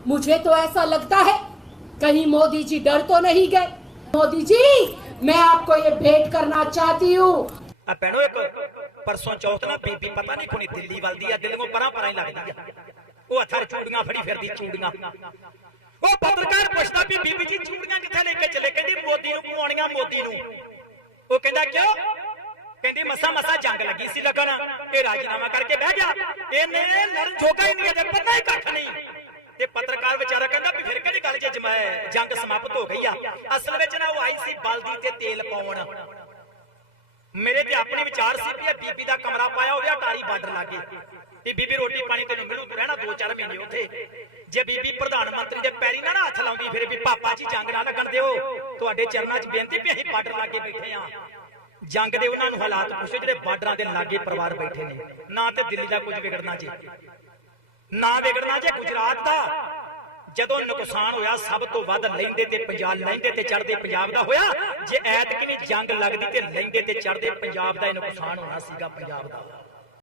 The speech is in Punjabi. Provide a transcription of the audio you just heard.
मुझे तो ऐसा लगता है कहीं मोदी जी डर तो नहीं गए मोदी जी मैं आपको ये भेंट करना चाहती हूँ ਆ ਭੈਣੋ ਇੱਕ ਪਰਸੋਂ ਚੌਥ ਨਾ ਬੀਬੀ ਪਤਾ ਨਹੀਂ ਕੋਣੀ ਦਿੱਲੀ ਵੱਲਦੀ ਆ ਦਿਲ ਨੂੰ ਪਰਾਂ ਪਰਾਂ ਹੀ ਲੱਗਦੀ ਆ ਉਹ ਹੱਥਾਂ 'ਚ ਚੂੜੀਆਂ ਫੜੀ ਫਿਰਦੀ ਚੂੜੀਆਂ ਉਹ ਪੱਤਰਕਾਰ ਪੁੱਛਦਾ ਵੀ ਬੀਬੀ ਜੀ ਚੂੜੀਆਂ ਕਿੱਥੇ ਲੈ ਕੇ ਚਲੇ ਕਹਿੰਦੀ ਮੋਦੀ ਨੂੰ ਪਵਾਉਣੀਆਂ ਮੋਦੀ ਨੂੰ ਉਹ ਕਹਿੰਦਾ ਕਿਉਂ ਕਹਿੰਦੀ ਮਸਾ ਮਸਾ ਜੰਗ ਲੱਗੀ ਸੀ ਲੱਗਣ ਇਹ ਰਾਜੀਨਾਮਾ ਕਰਕੇ ਬਹਿ ਗਿਆ ਇਹਨੇ ਲੜਨ ਜੋਗਾ ਹੀ ਨਹੀਂ ਅਜੇ ਪਤਾ ਹੀ ਕੱਖ ਫਿਰ ਕਿਹੜੀ ਗੱਲ ਜੇ ਜਮਾ- ਜੰਗ ਸਮਾਪਤ ਹੋ ਗਈ ਆ। ਅਸਲ ਵਿੱਚ ਨਾ ਉਹ ਆਈ ਸੀ ਬਲਦੀ ਤੇ ਤੇਲ ਪਾਉਣ। ਮੇਰੇ ਤੇ ਆਪਣੇ ਵਿਚਾਰ ਸੀ ਵੀ ਬੀਬੀ ਦਾ ਕਮਰਾ ਪਾਇਆ ਹੋਵੇ, ਅਟਾਰੀ ਬਾਰਡਰ ਲਾਗੇ। ਤੇ ਬੀਬੀ ਰੋਟੀ ਪਾਣੀ ਤੈਨੂੰ ਮਿਲੂ, ਤੂੰ ਰਹਿਣਾ 2-4 ਮਹੀਨੇ ਉੱਥੇ। ਜੇ ਬੀਬੀ ਪ੍ਰਧਾਨ ਮੰਤਰੀ ਦੇ ਪੈਰੀ ਨਾ ਹੱਥ ਲਾਉਂਦੀ, ਫਿਰ ਵੀ ਪਾਪਾ ਜੀ ਜੰਗ ਨਾ ਲੱਗਣ ਦਿਓ। ਤੁਹਾਡੇ ਚਰਨਾਂ 'ਚ ਬੇਨਤੀ ਵੀ ਅਸੀਂ ਬਾਰਡਰ ਲਾਗੇ ਬੈਠੇ ਆ। ਜੰਗ ਦੇ ਉਹਨਾਂ ਨੂੰ ਹਾਲਾਤ ਪੁੱਛੋ, ਜਿਹੜੇ ਬਾਰਡਰਾਂ ਦੇ ਲਾਗੇ ਪਰਿਵਾਰ ਬੈਠੇ ਨੇ। ਨਾ ਤੇ ਦਿੱਲੀ ਦਾ ਕੁਝ ਵਿਗੜਨਾ ਜੇ। ਨਾ ਵਿਗੜਨਾ ਜੇ, ਗੁਜਰਾਤ ਦਾ। ਜਦੋਂ ਨੁਕਸਾਨ ਹੋਇਆ, ਸਭ ਤੋਂ ਵੱਧ ਲੈਂਦੇ ਤੇ ਪੰਜਾਬ, ਲੈਂਦੇ ਤੇ ਚੜਦੇ ਪੰਜਾਬ ਦਾ ਹੋਇਆ। ਜੇ ਐਤਕੀ ਵੀ ਜੰਗ ਲੱਗਦੀ ਤੇ ਲੈਂਦੇ ਤੇ ਚੜਦੇ ਪੰਜਾਬ ਦਾ ਇਹ ਨੁਕਸਾਨ ਹੋਣਾ ਸੀਗਾ, ਪੰਜਾਬ ਦਾ।